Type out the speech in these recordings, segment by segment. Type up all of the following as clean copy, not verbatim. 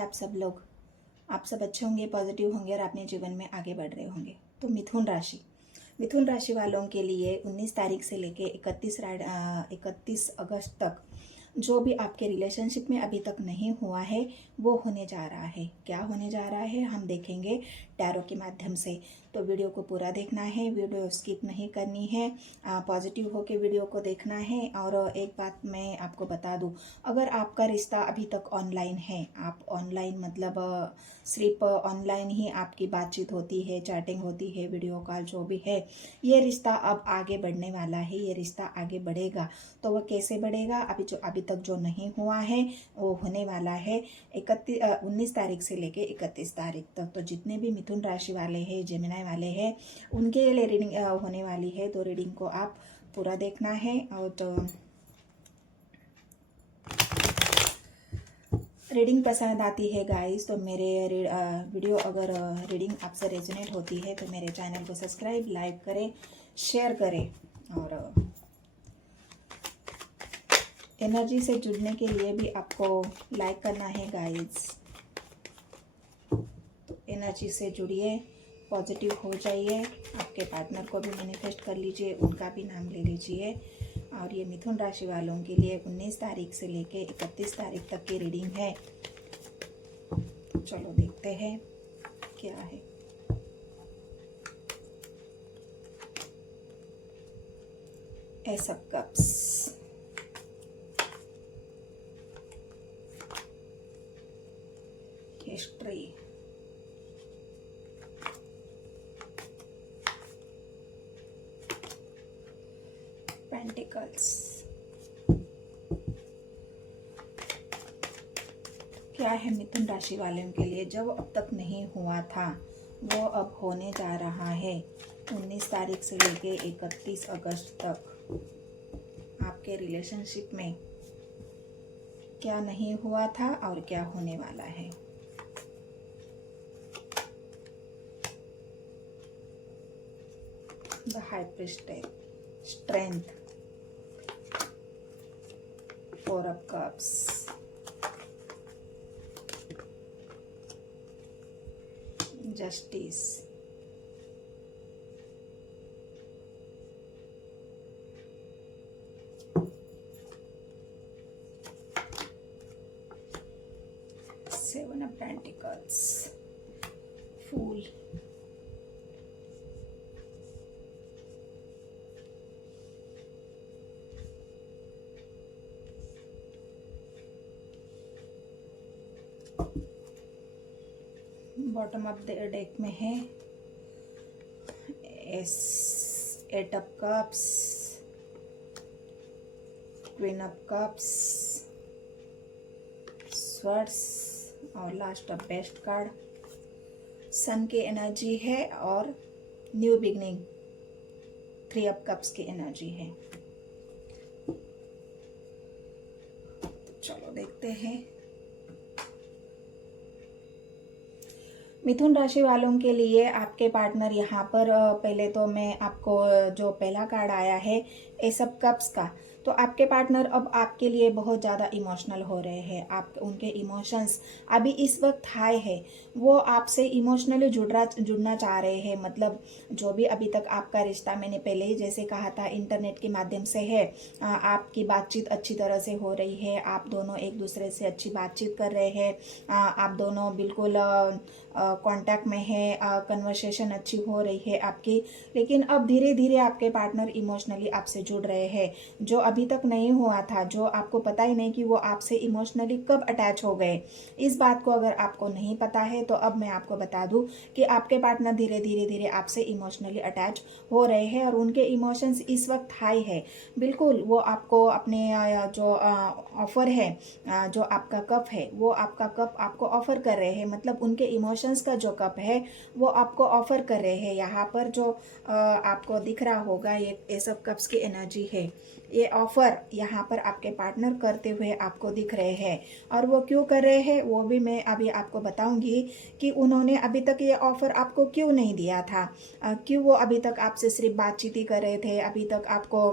आप सब लोग। आप सब अच्छे होंगे, पॉजिटिव होंगे और अपने जीवन में आगे बढ़ रहे होंगे। तो मिथुन राशि वालों के लिए 19 तारीख से लेके 31 अगस्त तक जो भी आपके रिलेशनशिप में अभी तक नहीं हुआ है वो होने जा रहा है। क्या होने जा रहा है हम देखेंगे टैरो के माध्यम से। तो वीडियो को पूरा देखना है, वीडियो स्किप नहीं करनी है, पॉजिटिव होके वीडियो को देखना है। और एक बात मैं आपको बता दूं, अगर आपका रिश्ता अभी तक ऑनलाइन है, आप ऑनलाइन मतलब सिर्फ ऑनलाइन ही आपकी बातचीत होती है, चैटिंग होती है, वीडियो कॉल जो भी है, ये रिश्ता अब आगे बढ़ने वाला है, ये रिश्ता आगे बढ़ेगा। तो वह कैसे बढ़ेगा, अभी तक जो नहीं हुआ है वो होने वाला है 19 तारीख से लेके 31 तारीख तक। तो जितने भी मिथुन राशि वाले हैं, जेमिनी वाले हैं, उनके लिए रीडिंग होने वाली है। तो रीडिंग को आप पूरा देखना है। और तो रीडिंग पसंद आती है गाइस तो मेरे वीडियो अगर रीडिंग आपसे रेजोनेट होती है तो मेरे चैनल को सब्सक्राइब, लाइक करें, शेयर करें। और एनर्जी से जुड़ने के लिए भी आपको लाइक करना है गाइस। तो एनर्जी से जुड़िए, पॉजिटिव हो जाइए, आपके पार्टनर को भी मैनिफेस्ट कर लीजिए, उनका भी नाम ले लीजिए। और ये मिथुन राशि वालों के लिए 19 तारीख से लेके 31 तारीख तक की रीडिंग है। चलो देखते हैं क्या है। S of cups, history, pentacles. क्या है मिथुन राशि वालों के लिए जो अब तक नहीं हुआ था वो अब होने जा रहा है 19 तारीख से लेके 31 अगस्त तक। आपके रिलेशनशिप में क्या नहीं हुआ था और क्या होने वाला है। The high priestess, strength, 4 of cups, justice, seven of pentacles, fool, bottom of the deck में है eight of cups, queen of cups, swords और last of best card sun की एनर्जी है और न्यू बिगनिंग 3 ऑफ कप्स की energy है। चलो देखते हैं। मिथुन राशि वालों के लिए आपके पार्टनर यहाँ पर पहले तो मैं आपको जो पहला कार्ड आया है एस ऑफ कप्स का, तो आपके पार्टनर अब आपके लिए बहुत ज़्यादा इमोशनल हो रहे हैं। आप उनके इमोशंस अभी इस वक्त हाई है, वो आपसे इमोशनली जुड़ना चाह रहे हैं। मतलब जो भी अभी तक आपका रिश्ता, मैंने पहले ही जैसे कहा था, इंटरनेट के माध्यम से है, आपकी बातचीत अच्छी तरह से हो रही है, आप दोनों एक दूसरे से अच्छी बातचीत कर रहे हैं, आप दोनों बिल्कुल कांटेक्ट में है, कन्वर्सेशन अच्छी हो रही है आपकी। लेकिन अब धीरे धीरे आपके पार्टनर इमोशनली आपसे जुड़ रहे हैं, जो अभी तक नहीं हुआ था, जो आपको पता ही नहीं कि वो आपसे इमोशनली कब अटैच हो गए। इस बात को अगर आपको नहीं पता है तो अब मैं आपको बता दूं कि आपके पार्टनर धीरे धीरे आपसे इमोशनली अटैच हो रहे हैं और उनके इमोशंस इस वक्त हाई है। बिल्कुल वो आपको अपने जो ऑफर है, जो आपका कप है, वो आपका कप आपको ऑफर कर रहे हैं। मतलब उनके इमोशंस का जो कप है वो आपको ऑफर कर रहे हैं। यहाँ पर जो आपको दिख रहा होगा ये एस ऑफ कप्स की एनर्जी है, ये ऑफर यहाँ पर आपके पार्टनर करते हुए आपको दिख रहे हैं। और वो क्यों कर रहे हैं वो भी मैं अभी आपको बताऊंगी कि उन्होंने अभी तक ये ऑफर आपको क्यों नहीं दिया था, क्यों वो अभी तक आपसे सिर्फ बातचीत ही कर रहे थे, अभी तक आपको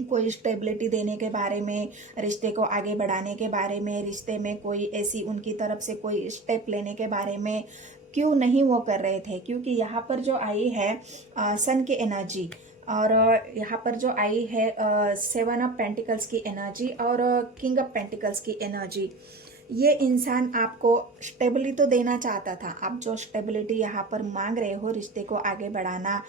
कोई स्टेबिलिटी देने के बारे में, रिश्ते को आगे बढ़ाने के बारे में, रिश्ते में कोई ऐसी उनकी तरफ से कोई स्टेप लेने के बारे में क्यों नहीं वो कर रहे थे? क्योंकि यहाँ पर जो आई है सन की एनर्जी, और यहाँ पर जो आई है 7 ऑफ पेंटिकल्स की एनर्जी और किंग ऑफ पेंटिकल्स की एनर्जी, ये इंसान आपको स्टेबिलिटी तो देना चाहता था। आप जो स्टेबिलिटी यहाँ पर मांग रहे हो, रिश्ते को आगे बढ़ाना,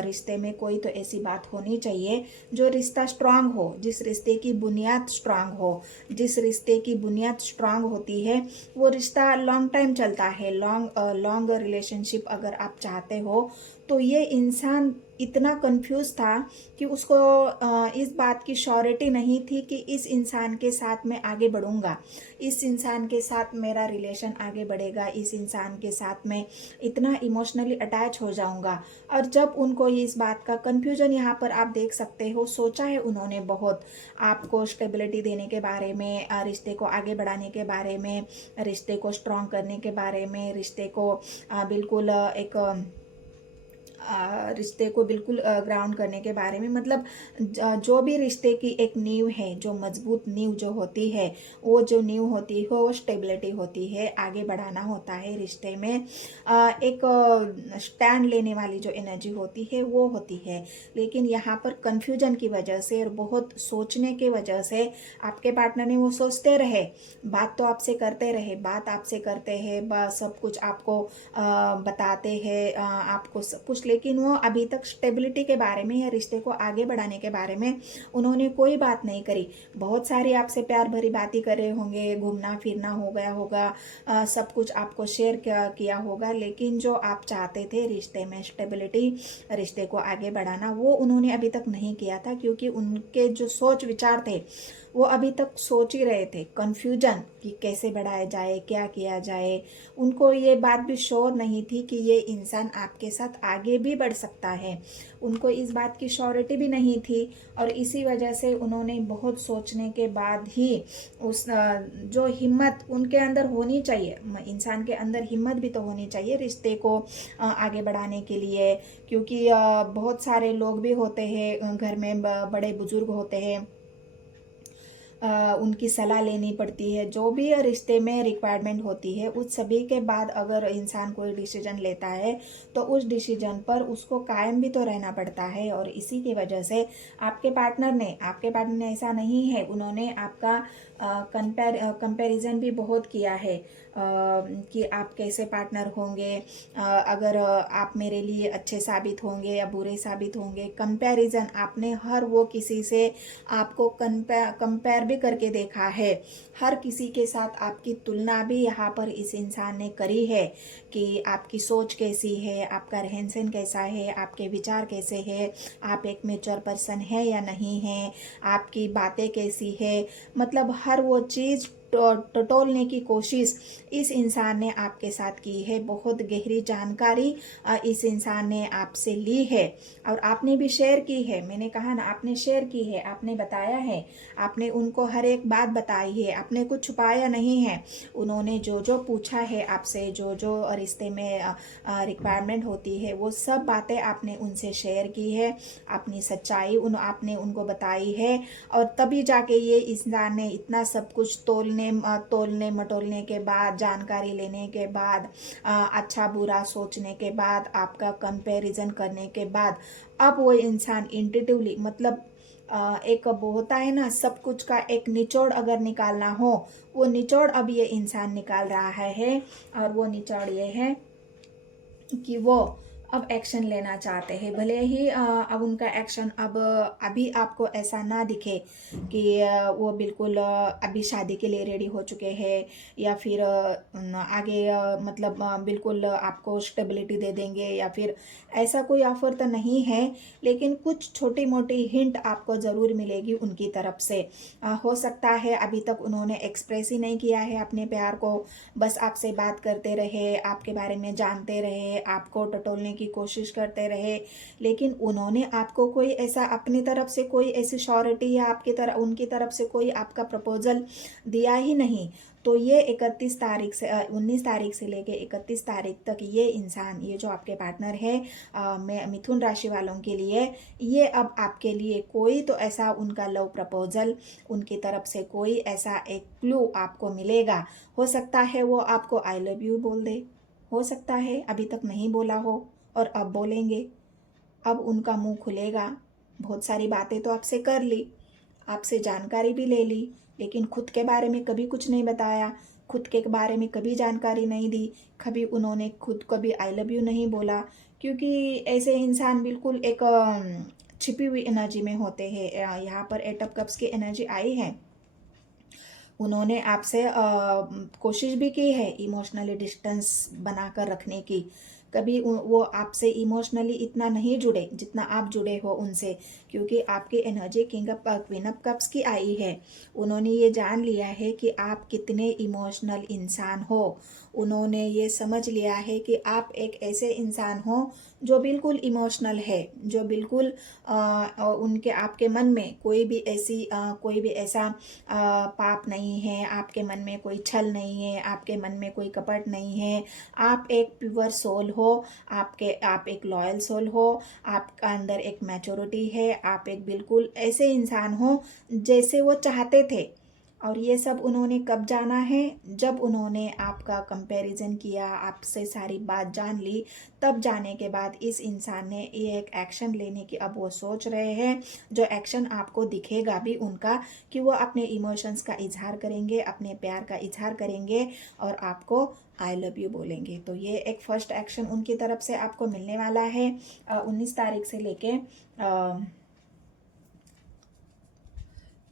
रिश्ते में कोई तो ऐसी बात होनी चाहिए जो रिश्ता स्ट्रांग हो, जिस रिश्ते की बुनियाद स्ट्रांग हो। जिस रिश्ते की बुनियाद स्ट्रांग होती है वो रिश्ता लॉन्ग टाइम चलता है। लॉन्ग रिलेशनशिप अगर आप चाहते हो तो ये इंसान इतना कंफ्यूज था कि उसको इस बात की श्योरिटी नहीं थी कि इस इंसान के साथ मैं आगे बढ़ूंगा, इस इंसान के साथ मेरा रिलेशन आगे बढ़ेगा, इस इंसान के साथ मैं इतना इमोशनली अटैच हो जाऊंगा। और जब उनको इस बात का कंफ्यूजन यहाँ पर आप देख सकते हो, सोचा है उन्होंने बहुत, आपको स्टेबिलिटी देने के बारे में, रिश्ते को आगे बढ़ाने के बारे में, रिश्ते को स्ट्रॉन्ग करने के बारे में, रिश्ते को बिल्कुल रिश्ते को बिल्कुल ग्राउंड करने के बारे में। मतलब जो भी रिश्ते की एक नींव है, जो मजबूत नींव जो होती है, वो जो नींव होती है वो स्टेबिलिटी होती है, आगे बढ़ाना होता है रिश्ते में। एक स्टैंड लेने वाली जो एनर्जी होती है वो होती है। लेकिन यहाँ पर कंफ्यूजन की वजह से और बहुत सोचने की वजह से आपके पार्टनर ने वो सोचते रहे, बात तो आपसे करते रहे, बात आपसे करते हैं, बस सब कुछ आपको बताते हैं, आपको सब कुछ, लेकिन वो अभी तक स्टेबिलिटी के बारे में या रिश्ते को आगे बढ़ाने के बारे में उन्होंने कोई बात नहीं करी। बहुत सारी आपसे प्यार भरी बातें कर रहे होंगे, घूमना फिरना हो गया होगा, सब कुछ आपको शेयर किया होगा, लेकिन जो आप चाहते थे रिश्ते में स्टेबिलिटी, रिश्ते को आगे बढ़ाना, वो उन्होंने अभी तक नहीं किया था। क्योंकि उनके जो सोच विचार थे वो अभी तक सोच ही रहे थे, कंफ्यूजन कि कैसे बढ़ाया जाए, क्या किया जाए। उनको ये बात भी श्योर नहीं थी कि ये इंसान आपके साथ आगे भी बढ़ सकता है। उनको इस बात की श्योरिटी भी नहीं थी, और इसी वजह से उन्होंने बहुत सोचने के बाद ही उस जो हिम्मत उनके अंदर होनी चाहिए, इंसान के अंदर हिम्मत भी तो होनी चाहिए रिश्ते को आगे बढ़ाने के लिए। क्योंकि बहुत सारे लोग भी होते हैं घर में, बड़े बुजुर्ग होते हैं, उनकी सलाह लेनी पड़ती है, जो भी रिश्ते में रिक्वायरमेंट होती है, उस सभी के बाद अगर इंसान कोई डिसीजन लेता है तो उस डिसीजन पर उसको कायम भी तो रहना पड़ता है। और इसी की वजह से आपके पार्टनर ने ऐसा नहीं है, उन्होंने आपका कंपैरिजन भी बहुत किया है कि आप कैसे पार्टनर होंगे, अगर आप मेरे लिए अच्छे साबित होंगे या बुरे साबित होंगे। कंपैरिजन आपने हर वो किसी से आपको कंपेयर भी करके देखा है, हर किसी के साथ आपकी तुलना भी यहाँ पर इस इंसान ने करी है कि आपकी सोच कैसी है, आपका रहन सहन कैसा है, आपके विचार कैसे है, आप एक मैच्योर पर्सन है या नहीं है, आपकी बातें कैसी है। मतलब हर वो चीज़ टटोलने की कोशिश इस इंसान ने आपके साथ की है। बहुत गहरी जानकारी इस इंसान ने आपसे ली है, और आपने भी शेयर की है। मैंने कहा ना, आपने शेयर की है, आपने बताया है, आपने उनको हर एक बात बताई है, आपने कुछ छुपाया नहीं है। उन्होंने जो जो पूछा है आपसे, जो जो रिश्ते में रिक्वायरमेंट होती है, वो सब बातें आपने उनसे शेयर की है, अपनी सच्चाई आपने उनको बताई है। और तभी जाके ये इंसान ने इतना सब कुछ तोलने मटोलने के बाद, जानकारी लेने के बाद, अच्छा बुरा सोचने के बाद, आपका कंपैरिजन करने के बाद, अब वो इंसान इंट्यूटिवली, मतलब एक वो होता है ना, सब कुछ का एक निचोड़ अगर निकालना हो, वो निचोड़ अब ये इंसान निकाल रहा है। और वो निचोड़ ये है कि वो अब एक्शन लेना चाहते हैं। भले ही अब उनका एक्शन अभी आपको ऐसा ना दिखे कि वो बिल्कुल अभी शादी के लिए रेडी हो चुके हैं, या फिर आगे मतलब बिल्कुल आपको स्टेबिलिटी दे देंगे, या फिर ऐसा कोई ऑफर तो नहीं है। लेकिन कुछ छोटी मोटी हिंट आपको ज़रूर मिलेगी उनकी तरफ से। हो सकता है अभी तक उन्होंने एक्सप्रेस ही नहीं किया है अपने प्यार को, बस आपसे बात करते रहे, आपके बारे में जानते रहे, आपको टटोलने की कोशिश करते रहे, लेकिन उन्होंने आपको कोई ऐसा अपनी तरफ से कोई ऐसी श्योरिटी या आपकी तरफ उनकी तरफ से कोई आपका प्रपोजल दिया ही नहीं। तो ये 19 तारीख से लेके 31 तारीख तक ये इंसान, ये जो आपके पार्टनर है मैं मिथुन राशि वालों के लिए, ये अब आपके लिए कोई तो ऐसा उनका लव प्रपोजल, उनकी तरफ से कोई ऐसा एक क्लू आपको मिलेगा। हो सकता है वो आपको आई लव यू बोल दे, हो सकता है अभी तक नहीं बोला हो और अब बोलेंगे। अब उनका मुंह खुलेगा। बहुत सारी बातें तो आपसे कर ली, आपसे जानकारी भी ले ली, लेकिन खुद के बारे में कभी कुछ नहीं बताया, खुद के बारे में कभी जानकारी नहीं दी, कभी उन्होंने खुद कभी आई लव यू नहीं बोला, क्योंकि ऐसे इंसान बिल्कुल एक छिपी हुई एनर्जी में होते हैं। यहाँ पर 8 ऑफ कप्स की एनर्जी आई है। उन्होंने आपसे कोशिश भी की है इमोशनली डिस्टेंस बनाकर रखने की। कभी वो आपसे इमोशनली इतना नहीं जुड़े जितना आप जुड़े हो उनसे, क्योंकि आपकी एनर्जी क्वीन ऑफ कप्स की आई है। उन्होंने ये जान लिया है कि आप कितने इमोशनल इंसान हो। उन्होंने ये समझ लिया है कि आप एक ऐसे इंसान हो जो बिल्कुल इमोशनल है, जो बिल्कुल उनके आपके मन में कोई भी ऐसा पाप नहीं है, आपके मन में कोई छल नहीं है, आपके मन में कोई कपट नहीं है। आप एक प्योर सोल हो, आप एक लॉयल सोल हो, आपका अंदर एक मैच्योरिटी है, आप एक बिल्कुल ऐसे इंसान हो जैसे वो चाहते थे। और ये सब उन्होंने कब जाना है? जब उन्होंने आपका कंपैरिजन किया, आपसे सारी बात जान ली, तब जाने के बाद इस इंसान ने ये एक एक्शन लेने की अब वो सोच रहे हैं, जो एक्शन आपको दिखेगा भी उनका, कि वो अपने इमोशंस का इजहार करेंगे, अपने प्यार का इजहार करेंगे और आपको आई लव यू बोलेंगे। तो ये एक फर्स्ट एक्शन उनकी तरफ से आपको मिलने वाला है 19 तारीख से लेके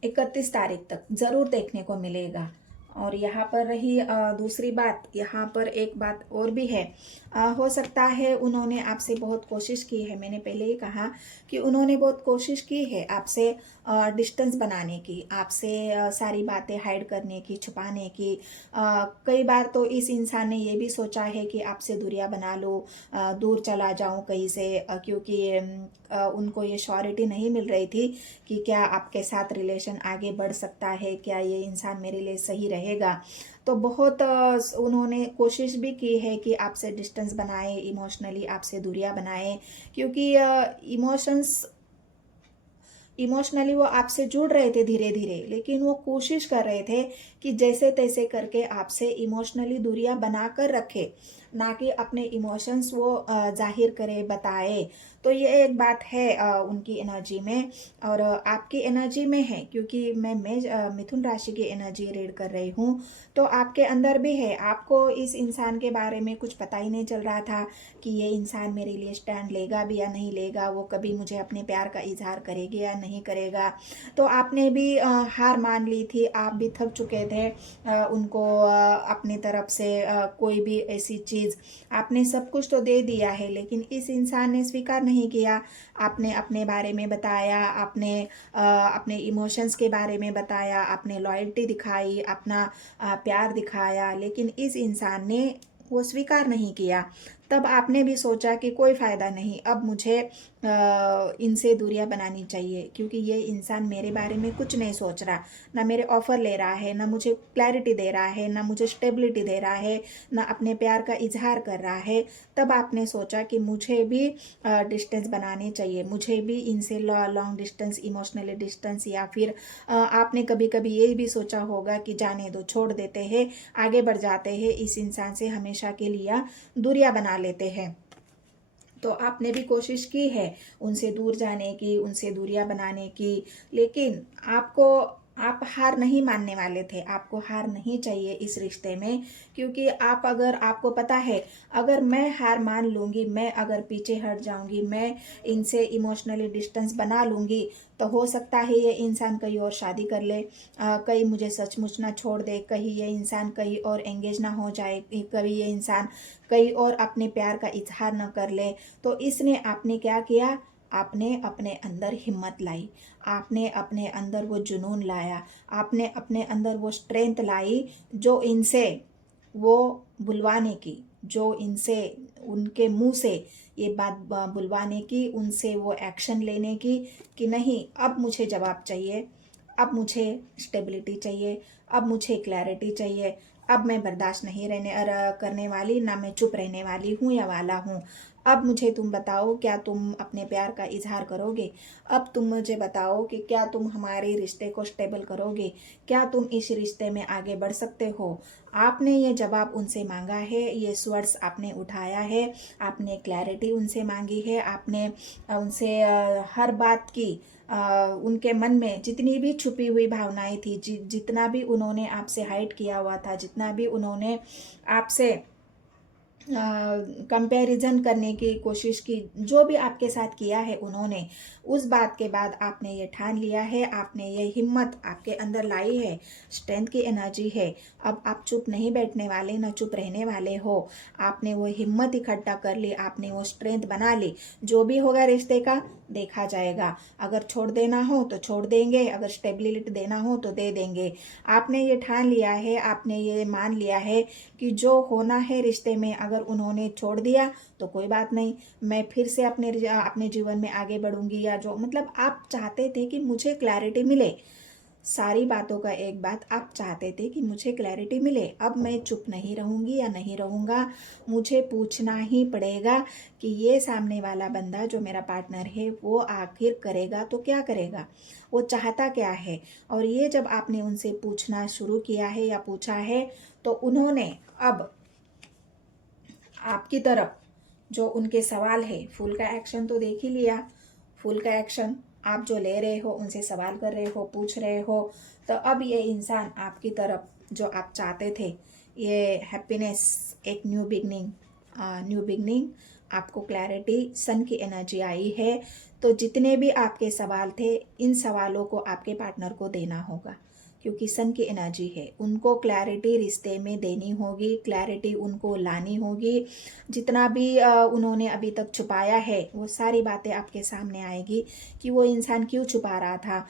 31 तारीख तक ज़रूर देखने को मिलेगा। और यहाँ पर रही दूसरी बात, यहाँ पर एक बात और भी है। हो सकता है उन्होंने आपसे बहुत कोशिश की है, मैंने पहले ही कहा कि उन्होंने बहुत कोशिश की है आपसे डिस्टेंस बनाने की, आपसे सारी बातें हाइड करने की, छुपाने की। कई बार तो इस इंसान ने ये भी सोचा है कि आपसे दूरियां बना लो, दूर चला जाऊं कहीं से, क्योंकि उनको ये श्योरिटी नहीं मिल रही थी कि क्या आपके साथ रिलेशन आगे बढ़ सकता है, क्या ये इंसान मेरे लिए सही रहेगा। तो बहुत उन्होंने कोशिश भी की है कि आपसे डिस्टेंस बनाए, इमोशनली आपसे दूरियां बनाए, क्योंकि इमोशनली वो आपसे जुड़ रहे थे धीरे धीरे, लेकिन वो कोशिश कर रहे थे कि जैसे तैसे करके आपसे इमोशनली दूरियां बनाकर रखे, ना कि अपने इमोशंस वो जाहिर करे, बताए। तो ये एक बात है उनकी एनर्जी में और आपकी एनर्जी में है, क्योंकि मैं मिथुन राशि की एनर्जी रीड कर रही हूँ। तो आपके अंदर भी है। आपको इस इंसान के बारे में कुछ पता ही नहीं चल रहा था कि ये इंसान मेरे लिए स्टैंड लेगा भी या नहीं लेगा, वो कभी मुझे अपने प्यार का इजहार करेगा या नहीं करेगा। तो आपने भी हार मान ली थी, आप भी थक चुके थे उनको अपनी तरफ से कोई भी ऐसी चीज़, आपने सब कुछ तो दे दिया है, लेकिन इस इंसान ने स्वीकार नहीं किया। आपने अपने बारे में बताया, आपने अपने इमोशंस के बारे में बताया, आपने लॉयल्टी दिखाई, अपना प्यार दिखाया, लेकिन इस इंसान ने वो स्वीकार नहीं किया। तब आपने भी सोचा कि कोई फ़ायदा नहीं, अब मुझे इनसे दूरियां बनानी चाहिए, क्योंकि ये इंसान मेरे बारे में कुछ नहीं सोच रहा, ना मेरे ऑफ़र ले रहा है, ना मुझे क्लैरिटी दे रहा है, ना मुझे स्टेबिलिटी दे रहा है, ना अपने प्यार का इजहार कर रहा है। तब आपने सोचा कि मुझे भी डिस्टेंस बनाने चाहिए, मुझे भी इनसे लॉन्ग डिस्टेंस, इमोशनली डिस्टेंस, या फिर आपने कभी कभी ये भी सोचा होगा कि जाने दो, छोड़ देते हैं, आगे बढ़ जाते हैं, इस इंसान से हमेशा के लिए दूरियां बना लेते हैं। तो आपने भी कोशिश की है उनसे दूर जाने की, उनसे दूरियां बनाने की, लेकिन आप हार नहीं मानने वाले थे, आपको हार नहीं चाहिए इस रिश्ते में, क्योंकि अगर आपको पता है, अगर मैं हार मान लूँगी, मैं अगर पीछे हट जाऊँगी, मैं इनसे इमोशनली डिस्टेंस बना लूँगी, तो हो सकता है ये इंसान कहीं और शादी कर ले, कहीं मुझे सचमुच ना छोड़ दे, कहीं ये इंसान कहीं और एंगेज ना हो जाए, कभी ये इंसान कहीं और अपने प्यार का इजहार ना कर ले। तो इसने आपने क्या किया, आपने अपने अंदर हिम्मत लाई, आपने अपने अंदर वो जुनून लाया, आपने अपने अंदर वो स्ट्रेंथ लाई, जो इनसे वो बुलवाने की, जो इनसे उनके मुंह से ये बात बुलवाने की, उनसे वो एक्शन लेने की कि नहीं, अब मुझे जवाब चाहिए, अब मुझे स्टेबिलिटी चाहिए, अब मुझे क्लैरिटी चाहिए, अब मैं बर्दाश्त नहीं करने वाली, ना मैं चुप रहने वाली हूँ या वाला हूँ। अब मुझे तुम बताओ, क्या तुम अपने प्यार का इजहार करोगे? अब तुम मुझे बताओ कि क्या तुम हमारे रिश्ते को स्टेबल करोगे? क्या तुम इस रिश्ते में आगे बढ़ सकते हो? आपने ये जवाब उनसे मांगा है, ये स्वर्ड्स आपने उठाया है, आपने क्लैरिटी उनसे मांगी है, आपने उनसे हर बात की, उनके मन में जितनी भी छुपी हुई भावनाएं थी, जितना भी उन्होंने आपसे हाइड किया हुआ था, जितना भी उन्होंने आपसे कंपैरिजन करने की कोशिश की, जो भी आपके साथ किया है उन्होंने, उस बात के बाद आपने ये ठान लिया है, आपने ये हिम्मत आपके अंदर लाई है, स्ट्रेंथ की एनर्जी है। अब आप चुप नहीं बैठने वाले, ना चुप रहने वाले हो। आपने वो हिम्मत इकट्ठा कर ली, आपने वो स्ट्रेंथ बना ली। जो भी होगा रिश्ते का देखा जाएगा। अगर छोड़ देना हो तो छोड़ देंगे, अगर स्टेबिलिटी देना हो तो दे देंगे। आपने ये ठान लिया है, आपने ये मान लिया है कि जो होना है रिश्ते में, अगर उन्होंने छोड़ दिया तो कोई बात नहीं, मैं फिर से अपने जीवन में आगे बढ़ूंगी। या जो मतलब आप चाहते थे कि मुझे क्लैरिटी मिले, सारी बातों का एक बात, आप चाहते थे कि मुझे क्लैरिटी मिले। अब मैं चुप नहीं रहूंगी या नहीं रहूंगा, मुझे पूछना ही पड़ेगा कि ये सामने वाला बंदा जो मेरा पार्टनर है वो आखिर करेगा तो क्या करेगा, वो चाहता क्या है। और ये जब आपने उनसे पूछना शुरू किया है या पूछा है, तो उन्होंने अब आपकी तरफ जो उनके सवाल है, फूल का एक्शन तो देख ही लिया। फूल का एक्शन आप जो ले रहे हो, उनसे सवाल कर रहे हो, पूछ रहे हो, तो अब ये इंसान आपकी तरफ जो आप चाहते थे, ये हैप्पीनेस, एक न्यू बिगनिंग, आपको क्लैरिटी, सन की एनर्जी आई है। तो जितने भी आपके सवाल थे, इन सवालों को आपके पार्टनर को देना होगा, क्योंकि सन की एनर्जी है। उनको क्लैरिटी रिश्ते में देनी होगी, क्लैरिटी उनको लानी होगी। जितना भी उन्होंने अभी तक छुपाया है, वो सारी बातें आपके सामने आएगी कि वो इंसान क्यों छुपा रहा था,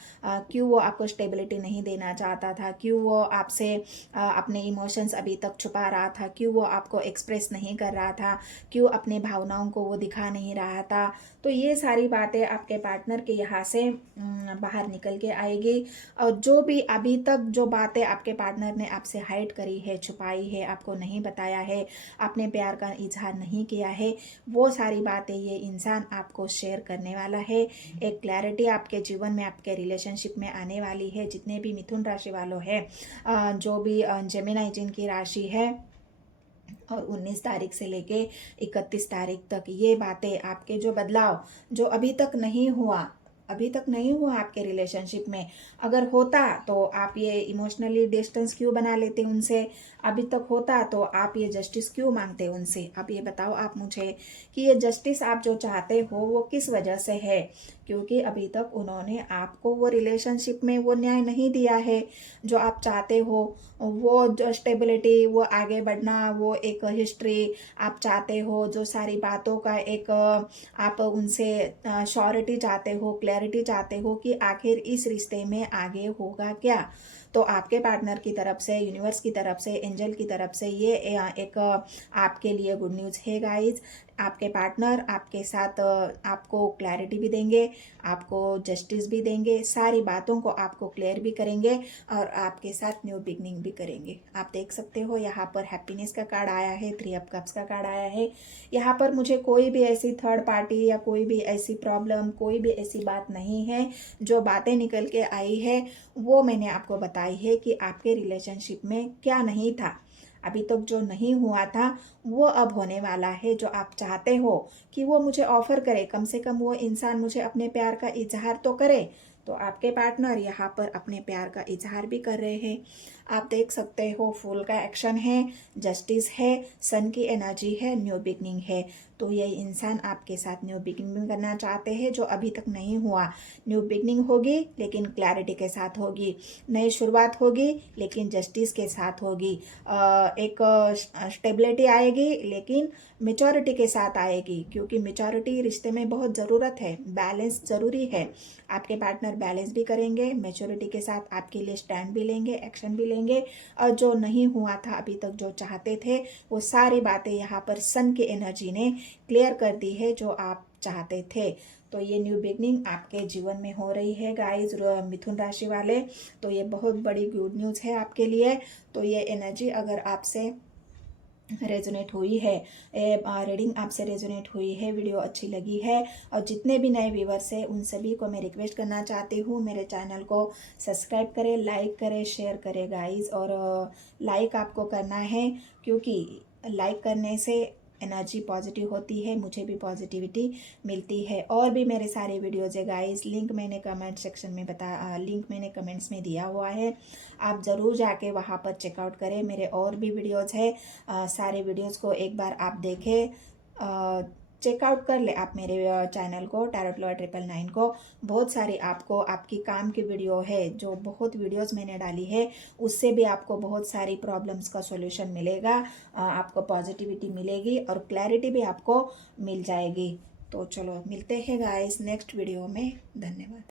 क्यों वो आपको स्टेबिलिटी नहीं देना चाहता था, क्यों वो आपसे अपने इमोशंस अभी तक छुपा रहा था, क्यों वो आपको एक्सप्रेस नहीं कर रहा था, क्यों अपने भावनाओं को वो दिखा नहीं रहा था। तो ये सारी बातें आपके पार्टनर के यहाँ से बाहर निकल के आएगी। और जो भी अभी तक जो बातें आपके पार्टनर ने आपसे हाइड करी है, छुपाई है, आपको नहीं बताया है, आपने प्यार का इजहार नहीं किया है, वो सारी बातें ये इंसान आपको शेयर करने वाला है। एक क्लैरिटी आपके जीवन में, आपके रिलेशनशिप में आने वाली है। जितने भी मिथुन राशि वालों हैं, जो भी जेमिनी जिनकी राशि है, और 19 तारीख से लेके 31 तारीख तक ये बातें, आपके जो बदलाव जो अभी तक नहीं हुआ आपके रिलेशनशिप में, अगर होता तो आप ये इमोशनली डिस्टेंस क्यों बना लेते उनसे? अभी तक होता तो आप ये जस्टिस क्यों मांगते उनसे? अब ये बताओ आप मुझे कि ये जस्टिस आप जो चाहते हो वो किस वजह से है? क्योंकि अभी तक उन्होंने आपको वो रिलेशनशिप में वो न्याय नहीं दिया है जो आप चाहते हो। वो जो स्टेबिलिटी, वो आगे बढ़ना, वो एक हिस्ट्री आप चाहते हो, जो सारी बातों का एक आप उनसे श्योरिटी चाहते हो, क्लैरिटी चाहते हो कि आखिर इस रिश्ते में आगे होगा क्या। तो आपके पार्टनर की तरफ से, यूनिवर्स की तरफ से, एंजल की तरफ से ये एक आपके लिए गुड न्यूज़ है गाइज। आपके पार्टनर आपके साथ आपको क्लैरिटी भी देंगे, आपको जस्टिस भी देंगे, सारी बातों को आपको क्लियर भी करेंगे और आपके साथ न्यू बिगनिंग भी करेंगे। आप देख सकते हो यहाँ पर हैप्पीनेस का कार्ड आया है, 3 ऑफ कप्स का कार्ड आया है। यहाँ पर मुझे कोई भी ऐसी थर्ड पार्टी या कोई भी ऐसी प्रॉब्लम, कोई भी ऐसी बात नहीं है। जो बातें निकल के आई है वो मैंने आपको बताई है कि आपके रिलेशनशिप में क्या नहीं था, अभी तक जो नहीं हुआ था वो अब होने वाला है। जो आप चाहते हो कि वो मुझे ऑफर करे, कम से कम वो इंसान मुझे अपने प्यार का इजहार तो करे, तो आपके पार्टनर यहाँ पर अपने प्यार का इजहार भी कर रहे हैं। आप देख सकते हो फूल का एक्शन है, जस्टिस है, सन की एनर्जी है, न्यू बिगनिंग है। तो ये इंसान आपके साथ न्यू बिगनिंग करना चाहते हैं जो अभी तक नहीं हुआ। न्यू बिगनिंग होगी लेकिन क्लैरिटी के साथ होगी, नई शुरुआत होगी लेकिन जस्टिस के साथ होगी, एक स्टेबिलिटी आएगी लेकिन मेचोरिटी के साथ आएगी, क्योंकि मेचोरिटी रिश्ते में बहुत ज़रूरत है, बैलेंस ज़रूरी है। आपके पार्टनर पार्टनर बैलेंस भी करेंगे, मैच्योरिटी के साथ आपके लिए स्टैंड भी लेंगे, एक्शन भी लेंगे। और जो नहीं हुआ था अभी तक, जो चाहते थे, वो सारी बातें यहाँ पर सन की एनर्जी ने क्लियर कर दी है, जो आप चाहते थे। तो ये न्यू बिगनिंग आपके जीवन में हो रही है गाइज, मिथुन राशि वाले। तो ये बहुत बड़ी गुड न्यूज़ है आपके लिए। तो ये एनर्जी अगर आपसे रेजोनेट हुई है, रीडिंग आपसे रेजोनेट हुई है, वीडियो अच्छी लगी है, और जितने भी नए व्यूवर्स हैं उन सभी को मैं रिक्वेस्ट करना चाहती हूँ, मेरे चैनल को सब्सक्राइब करें, लाइक करें, शेयर करें गाइज। और लाइक आपको करना है, क्योंकि लाइक करने से एनर्जी पॉजिटिव होती है, मुझे भी पॉजिटिविटी मिलती है। और भी मेरे सारे वीडियोज़ है गाइस, लिंक मैंने कमेंट सेक्शन में लिंक मैंने कमेंट्स में दिया हुआ है, आप ज़रूर जाके वहाँ पर चेकआउट करें। मेरे और भी वीडियोज़ है, सारे वीडियोज़ को एक बार आप देखें, चेकआउट कर ले आप मेरे चैनल को, टैरोट लॉयर 999 को। बहुत सारी आपको आपकी काम की वीडियो है, जो बहुत वीडियोस मैंने डाली है, उससे भी आपको बहुत सारी प्रॉब्लम्स का सॉल्यूशन मिलेगा, आपको पॉजिटिविटी मिलेगी और क्लैरिटी भी आपको मिल जाएगी। तो चलो मिलते हैं गाइस नेक्स्ट वीडियो में। धन्यवाद।